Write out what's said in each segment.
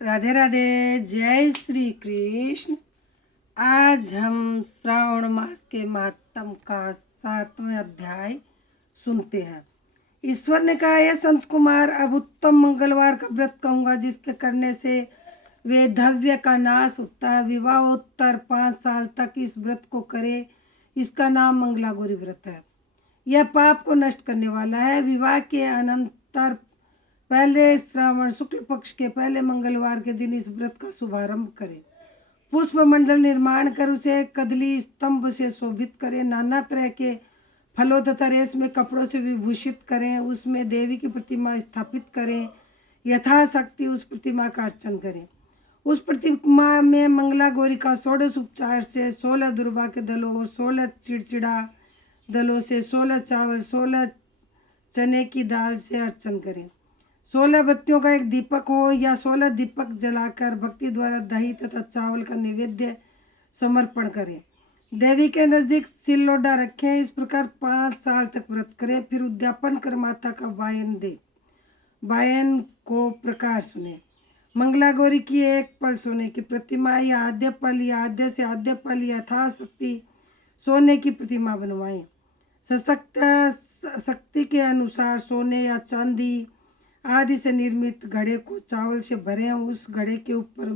राधे राधे, जय श्री कृष्ण। आज हम श्रावण मास के महात्म का 7वें अध्याय सुनते हैं। ईश्वर ने कहा, यह संत कुमार, अब उत्तम मंगलवार का व्रत कहूँगा जिसके करने से वैधव्य का नाश होता है। विवाहोत्तर 5 साल तक इस व्रत को करे, इसका नाम मंगलागौरी व्रत है। यह पाप को नष्ट करने वाला है। विवाह के अनंतर पहले श्रावण शुक्ल पक्ष के पहले मंगलवार के दिन इस व्रत का शुभारंभ करें। पुष्प मंडल निर्माण कर उसे कदली स्तंभ से शोभित करें। नाना तरह के फलों तथा रेशमी कपड़ों से विभूषित करें। उसमें देवी की प्रतिमा स्थापित करें। यथाशक्ति उस प्रतिमा का अर्चन करें। उस प्रतिमा में मंगला गौरी का 16 उपचार से 16 दुर्वा के दलों और 16 चिड़चिड़ा दलों से 16 चावल 16 चने की दाल से अर्चन करें। 16 बत्तियों का एक दीपक हो या 16 दीपक जलाकर भक्ति द्वारा दही तथा चावल का नैवेद्य समर्पण करें। देवी के नज़दीक सिल्लोडा रखें। इस प्रकार 5 साल तक व्रत करें। फिर उद्यापन कर माता का वायन दे। वायन को प्रकार सुने। मंगला गौरी की एक पल सोने की प्रतिमा या आद्य पल या आद्य से आद्य पल यथाशक्ति सोने की प्रतिमा बनवाएं। सशक्त शक्ति के अनुसार सोने या चांदी आदि से निर्मित घड़े को चावल से भरें। उस घड़े के ऊपर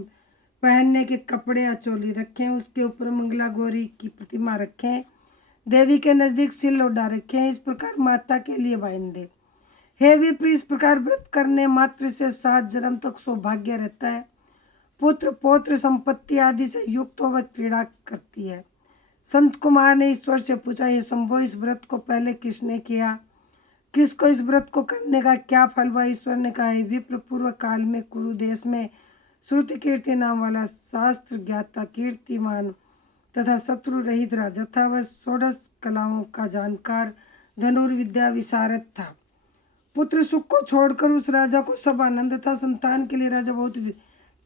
पहनने के कपड़े या चोली रखें। उसके ऊपर मंगला गौरी की प्रतिमा रखें। देवी के नज़दीक सिल्लोडा रखें। इस प्रकार माता के लिए वायन दें। हे विप्र, इस प्रकार व्रत करने मात्र से 7 जन्म तक सौभाग्य रहता है। पुत्र पौत्र संपत्ति आदि से युक्त हो वह क्रीड़ा करती है। संत कुमार ने ईश्वर से पूछा, ये शंभो, इस व्रत को पहले किसने किया? किसको इस व्रत को करने का क्या फल हुआ? ईश्वर ने कहा, विप्र, पूर्व काल में कुरु देश में श्रुति कीर्ति नाम वाला शास्त्र ज्ञाता कीर्तिमान तथा शत्रु रहित राजा था। वह 16 कलाओं का जानकार धनुर्विद्या विशारद था। पुत्र सुख को छोड़कर उस राजा को सब आनंद था। संतान के लिए राजा बहुत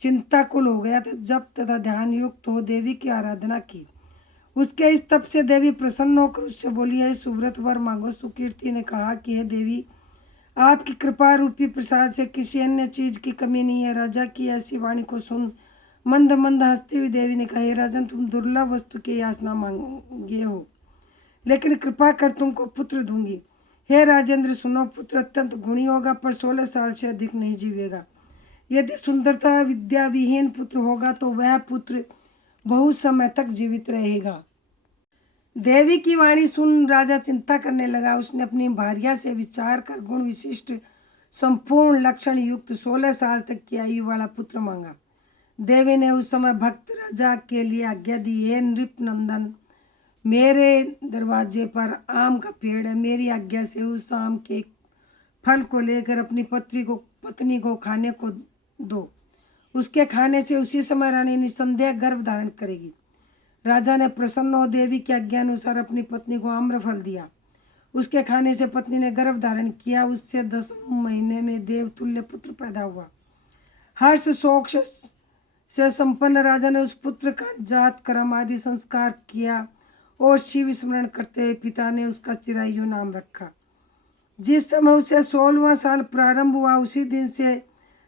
चिंताकुल हो गया था। जप तथा ध्यान युक्त हो देवी की आराधना की। उसके इस तप से देवी प्रसन्न होकर उससे बोली, है सुव्रत वर मांगो। सुकीर्ति ने कहा कि हे देवी, आपकी कृपा रूपी प्रसाद से किसी अन्य चीज की कमी नहीं है। राजा की ऐसी वाणी को सुन मंद मंद हंसती हुई देवी ने कहा, हे राजन, तुम दुर्लभ वस्तु की याचना मांगे हो, लेकिन कृपा कर तुमको पुत्र दूंगी। हे राजेंद्र सुनो, पुत्र अत्यंत गुणी होगा पर 16 साल से अधिक नहीं जीवेगा। यदि सुंदरता विद्या विहीन पुत्र होगा तो वह पुत्र बहुत समय तक जीवित रहेगा। देवी की वाणी सुन राजा चिंता करने लगा। उसने अपनी भार्या से विचार कर गुण विशिष्ट संपूर्ण लक्षण युक्त 16 साल तक की आयु वाला पुत्र मांगा। देवी ने उस समय भक्त राजा के लिए आज्ञा दी, हे नृप नंदन, मेरे दरवाजे पर आम का पेड़ है। मेरी आज्ञा से उस आम के फल को लेकर अपनी पत्नी को खाने को दो। उसके खाने से उसी समय रानी निसंदेह गर्भ धारण करेगी। राजा ने प्रसन्न हो देवी की आज्ञा अनुसार अपनी पत्नी को आम्रफल दिया। उसके खाने से पत्नी ने गर्भ धारण किया। उससे 10 महीने में देवतुल्य पुत्र पैदा हुआ। हर्ष शोक से संपन्न राजा ने उस पुत्र का जात कर्म आदि संस्कार किया और शिव स्मरण करते हुए पिता ने उसका चिरायु नाम रखा। जिस समय उसे 16वां साल प्रारंभ हुआ, उसी दिन से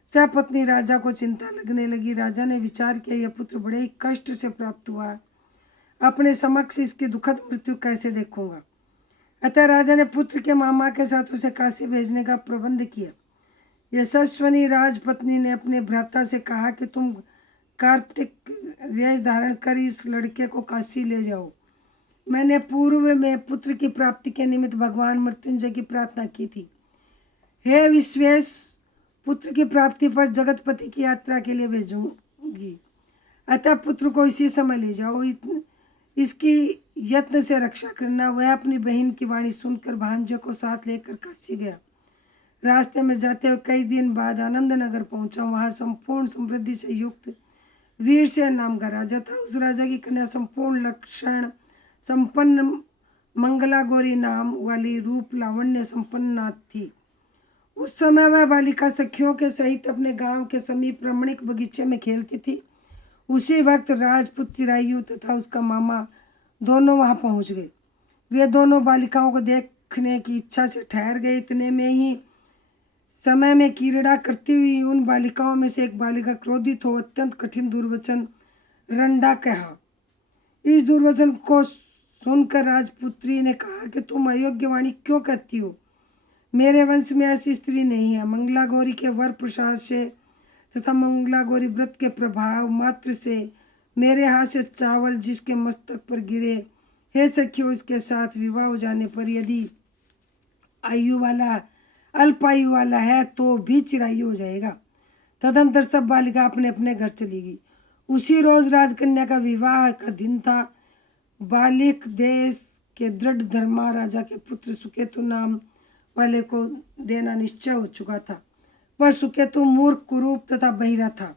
सपत्नी राजा को चिंता लगने लगी। राजा ने विचार किया, यह पुत्र बड़े ही कष्ट से प्राप्त हुआ, अपने समक्ष इसकी दुखद मृत्यु कैसे देखूंगा। अतः राजा ने पुत्र के मामा के साथ उसे काशी भेजने का प्रबंध किया। यशस्वनी राजपत्नी ने अपने भ्राता से कहा कि तुम कार्तिक वेश धारण कर इस लड़के को काशी ले जाओ। मैंने पूर्व में पुत्र की प्राप्ति के निमित्त भगवान मृत्युंजय की प्रार्थना की थी। हे विश्वेश, पुत्र की प्राप्ति पर जगतपति की यात्रा के लिए भेजूंगी। अतः पुत्र को इसी समय ले जाओ। इसकी यत्न से रक्षा करना। वह अपनी बहन की वाणी सुनकर भांजे को साथ लेकर काशी गया। रास्ते में जाते हुए कई दिन बाद आनंद नगर पहुंचा। वहां संपूर्ण समृद्धि से युक्त वीरसेन नाम का राजा था। उस राजा की कन्या संपूर्ण लक्षण संपन्न मंगला गौरी नाम वाली रूप लावण्य संपन्न थी। उस समय वह बालिका सखियों के सहित अपने गांव के समीप रमणीक बगीचे में खेलती थी। उसी वक्त राजपूत चिरायु तथा उसका मामा दोनों वहां पहुंच गए। वे दोनों बालिकाओं को देखने की इच्छा से ठहर गए। इतने में ही समय में क्रीड़ा करती हुई उन बालिकाओं में से एक बालिका क्रोधित हो अत्यंत कठिन दुर्वचन रंडा कहा। इस दुर्वचन को सुनकर राजपुत्री ने कहा कि तुम अयोग्य वाणी क्यों कहती हो? मेरे वंश में ऐसी स्त्री नहीं है। मंगला गौरी के वर प्रसाद से तथा मंगला गौरी व्रत के प्रभाव मात्र से मेरे हाथ से चावल जिसके मस्तक पर गिरे, हे सखियों, इसके साथ विवाह हो जाने पर यदि आयु वाला अल्पायु वाला है तो भी चिरायु हो जाएगा। तदंतर सब बालिका अपने अपने घर चली गई। उसी रोज राजकन्या का विवाह का दिन था। बालिक देश के दृढ़ धर्मा राजा के पुत्र सुकेतु नाम वाले को देना निश्चय हो चुका था, पर सुकेतु मूर्ख, कुरूप तथा बहिरा था।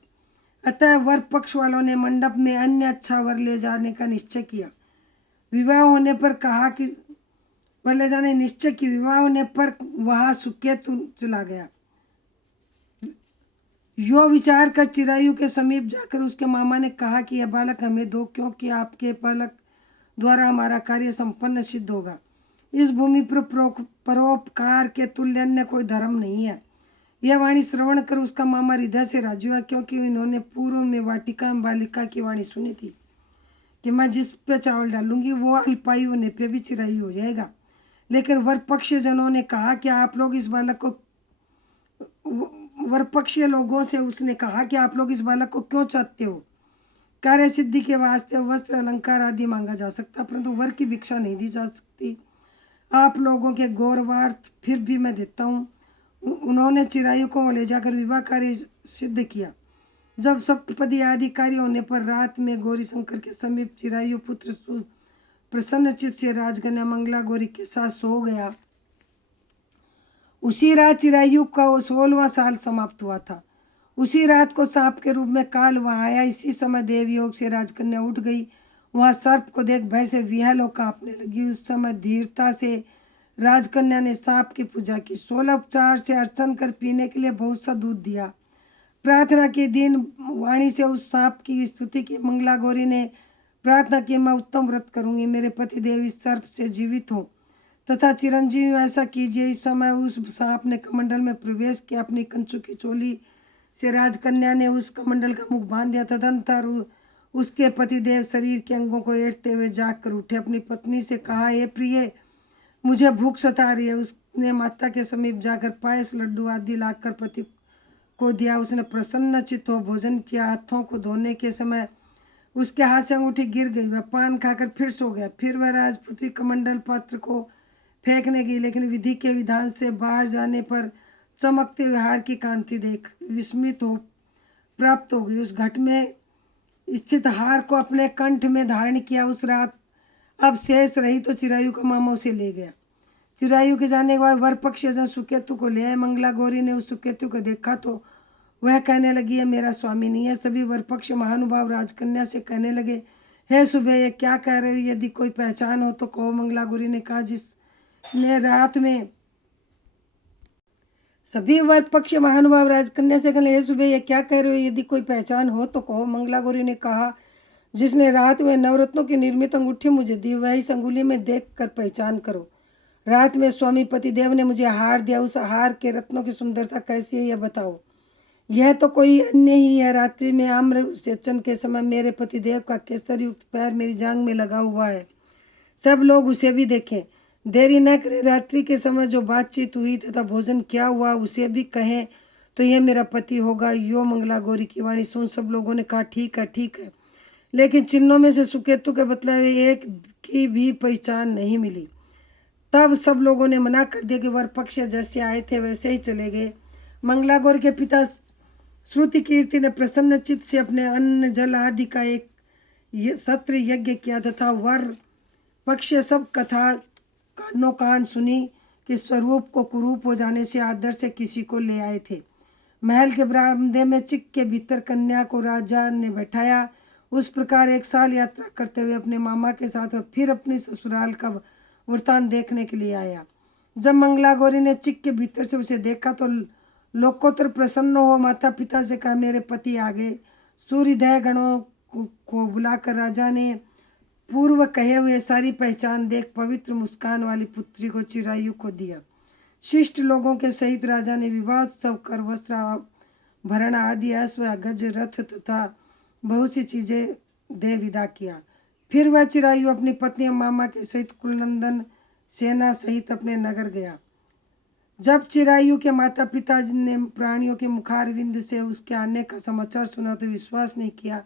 अतः वर पक्ष वालों ने मंडप में अन्य अच्छा वर ले जाने का निश्चय किया। विवाह होने पर कहा कि वर ले जाने निश्चय की विवाह होने पर वहां सुकेतु चला गया। यो विचार कर चिरायु के समीप जाकर उसके मामा ने कहा कि यह बालक हमें दो, क्योंकि आपके बालक द्वारा हमारा कार्य संपन्न सिद्ध होगा। इस भूमि पर परोपकार के तुल्य अन्य कोई धर्म नहीं है। यह वाणी श्रवण कर उसका मामा हृदय से राजी हुआ, क्योंकि इन्होंने पूर्व में वाटिका में बालिका की वाणी सुनी थी कि मैं जिस पे चावल डालूंगी वो अल्पायु होने पे भी चिरायु हो जाएगा। लेकिन वर पक्ष जनों ने कहा कि आप लोग इस बालक को वरपक्षीय लोगों से उसने कहा कि आप लोग इस बालक को क्यों चाहते हो? कार्य सिद्धि के वास्ते वस्त्र अलंकार आदि मांगा जा सकता, परंतु वर की भिक्षा नहीं दी जा सकती। आप लोगों के गौरवार्थ फिर भी मैं देता हूँ। उन्होंने चिरायु को ले जाकर विवाह कार्य सिद्ध किया। जब सप्तपदी आदि कार्य होने पर रात में गौरी शंकर के समीप चिरायु पुत्र प्रसन्नचित से राजकन्या मंगला गौरी के साथ सो गया। उसी रात चिरायु का 16वां साल समाप्त हुआ था। उसी रात को सांप के रूप में काल वहां आया। इसी समय देवयोग से राजकन्या उठ गई। वहां सर्प को देख भय से विहल होकर कांपने लगी। उस समय धीरता से राजकन्या ने सांप की पूजा की। 16 उपचार से अर्चन कर पीने के लिए बहुत सा दूध दिया। प्रार्थना के दिन वाणी से उस सांप की स्तुति की। मंगला गौरी ने प्रार्थना की, मैं उत्तम व्रत करूंगी, मेरे पति देव इस सर्प से जीवित हो तथा चिरंजीवी ऐसा कीजिए। इस समय उस सांप ने कमंडल में प्रवेश किया। अपनी कंचू की चोली से राजकन्या ने उस कमंडल का मुख बांध दिया। तदंतर उसके पतिदेव शरीर के अंगों को एड़ते हुए जाग कर उठे। अपनी पत्नी से कहा, हे प्रिय, मुझे भूख सता रही है। उसने माता के समीप जाकर पायस, लड्डू आदि लाकर पति को दिया। उसने प्रसन्नचित्त हो भोजन किया। हाथों को धोने के समय उसके हाथ से अंगूठी गिर गई। वह पान खाकर फिर सो गया। फिर वह राजपुत्री कमंडल पात्र को फेंकने गई, लेकिन विधि के विधान से बाहर जाने पर चमकते हुए हार की कांति देख विस्मित हो प्राप्त हो गई। उस घट में स्थित हार को अपने कंठ में धारण किया। उस रात अब शेष रही तो चिरायु का मामा उसे ले गया। चिरायु के जाने के बाद वर पक्ष सुकेतु को ले आए। मंगला गौरी ने उस सुकेतु को देखा तो वह कहने लगी, है मेरा स्वामी नहीं है। सभी वर पक्ष महानुभाव राजकन्या से कहने लगे, हे सुबह, ये क्या कह रहे हो? यदि कोई पहचान हो तो कहो। मंगला गौरी ने कहा, जिसने रात में सभी वर पक्ष महानुभाव राजकन्या से कहले, हे सुबह, ये क्या कह रहे हो? यदि कोई पहचान हो तो कहो। मंगला गौरी ने कहा, जिसने रात में नवरत्नों की निर्मित अंगूठी मुझे दी, वह इस अंगुली में देख कर पहचान करो। रात में स्वामी पति देव ने मुझे हार दिया। उस हार के रत्नों की सुंदरता कैसी है, यह बताओ। यह तो कोई अन्य ही है। रात्रि में आम्र सेचन के समय मेरे पति देव का केसर युक्त पैर मेरी जांग में लगा हुआ है। सब लोग उसे भी देखें। देरी न करें। रात्रि के समय जो बातचीत हुई तथा भोजन क्या हुआ उसे भी कहें तो यह मेरा पति होगा। यो मंगला गौरी की वाणी सुन सब लोगों ने कहा, ठीक है, ठीक है। लेकिन चिन्हों में से सुकेतु के बतलाए एक की भी पहचान नहीं मिली। तब सब लोगों ने मना कर दिया कि वर पक्ष जैसे आए थे वैसे ही चले गए। मंगला गौरी के पिता श्रुति कीर्ति ने प्रसन्न चित्त से अपने अन्न जल आदि का एक सत्र यज्ञ किया तथा वर पक्ष सब कथा कानों कान सुनी कि स्वरूप को कुरूप हो जाने से आदर से किसी को ले आए थे। महल के बरामदे में चिक के भीतर कन्या को राजा ने बैठाया। उस प्रकार 1 साल यात्रा करते हुए अपने मामा के साथ वह फिर अपनी ससुराल का वृतांत देखने के लिए आया। जब मंगला गौरी ने चिक के भीतर से उसे देखा तो लोकोत्तर प्रसन्न हो माता पिता से कहा, मेरे पति आ गए। सूर्यदय गणों को बुलाकर राजा ने पूर्व कहे हुए सारी पहचान देख पवित्र मुस्कान वाली पुत्री को चिरायु को दिया। शिष्ट लोगों के सहित राजा ने विवाद सब कर वस्त्राभरण आदि अश्व गज रथ तथा बहुत सी चीजें दे विदा किया। फिर वह चिरायु अपनी पत्नी मामा के सहित कुलनंदन सेना सहित अपने नगर गया। जब चिरायु के माता पिता ने प्राणियों के मुखारविंद से उसके आने का समाचार सुना तो विश्वास नहीं किया,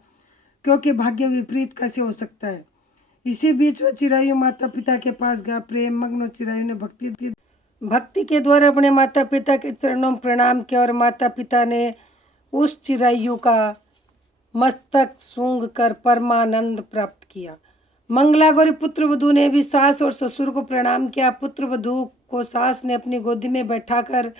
क्योंकि भाग्य विपरीत कैसे हो सकता है। इसी बीच वह चिरायु माता पिता के पास गया। प्रेम मग्न चिरायु ने भक्ति के द्वारा अपने माता पिता के चरणों में प्रणाम किया और माता पिता ने उस चिरायु का मस्तक सूंघ कर परमानंद प्राप्त किया। मंगला गौरी पुत्र वधू ने भी सास और ससुर को प्रणाम किया। पुत्र वधू को सास ने अपनी गोदी में बैठाकर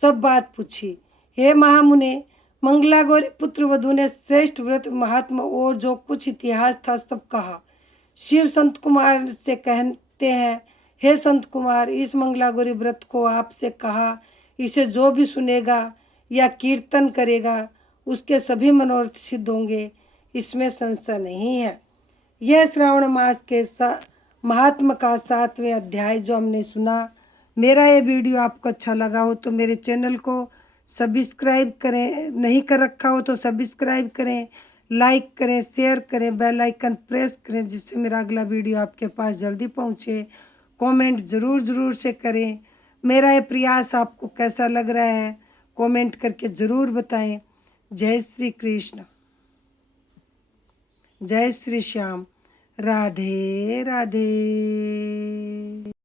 सब बात पूछी। हे महामुने, मंगला गौरी पुत्र वधू ने श्रेष्ठ व्रत महात्मा और जो कुछ इतिहास था सब कहा। शिव संत कुमार से कहते हैं, हे संत कुमार, इस मंगला गौरी व्रत को आपसे कहा, इसे जो भी सुनेगा या कीर्तन करेगा उसके सभी मनोरथ सिद्ध होंगे, इसमें संशय नहीं है। यह श्रावण मास के महात्मा का 7वें अध्याय जो हमने सुना। मेरा ये वीडियो आपको अच्छा लगा हो तो मेरे चैनल को सब्सक्राइब करें, नहीं कर रखा हो तो सब्सक्राइब करें, लाइक करें, शेयर करें, बेल आइकन प्रेस करें, जिससे मेरा अगला वीडियो आपके पास जल्दी पहुँचे। कमेंट ज़रूर से करें। मेरा ये प्रयास आपको कैसा लग रहा है कमेंट करके ज़रूर बताएं। जय श्री कृष्ण, जय श्री श्याम, राधे राधे।